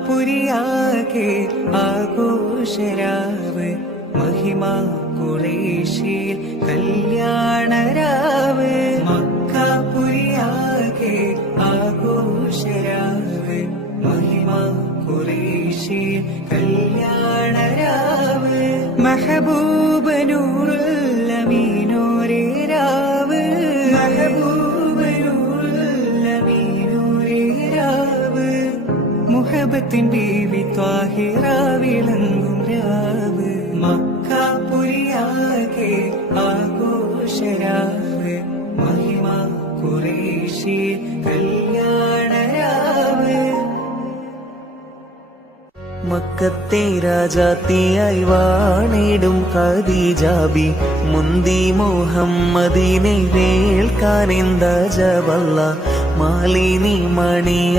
മക്കാപുരിയാകെ ആഘോഷരാവ് മഹിമ ഖുറൈശിൽ കല്യാണരാവ് മക്കാപുരിയാകെ ആഘോഷരാവ് മഹിമ ഖുറൈശിൽ കല്യാണരാവ് മെഹബൂബ് നൂറുൽ അമീനോരേ രാവ് മെഹബൂബ് നൂറുൽ അമീനോരേ രാവ് മുഹബത്തിൻ ബീവി ത്വാഹിറ വിളങ്ങും രാവ് മക്കാപുരിയാകെ ആഘോഷരാവ് മഹിമ ഖുറൈശിൽ കല്യാണരാവ് മക്കത്തെ രാജാത്തിയായി വാണിടും ഖദീജാബി മുന്തി മുഹമ്മദിനെ വേൽക്കാനെന്താ ജവല്ല മാലിനി മണി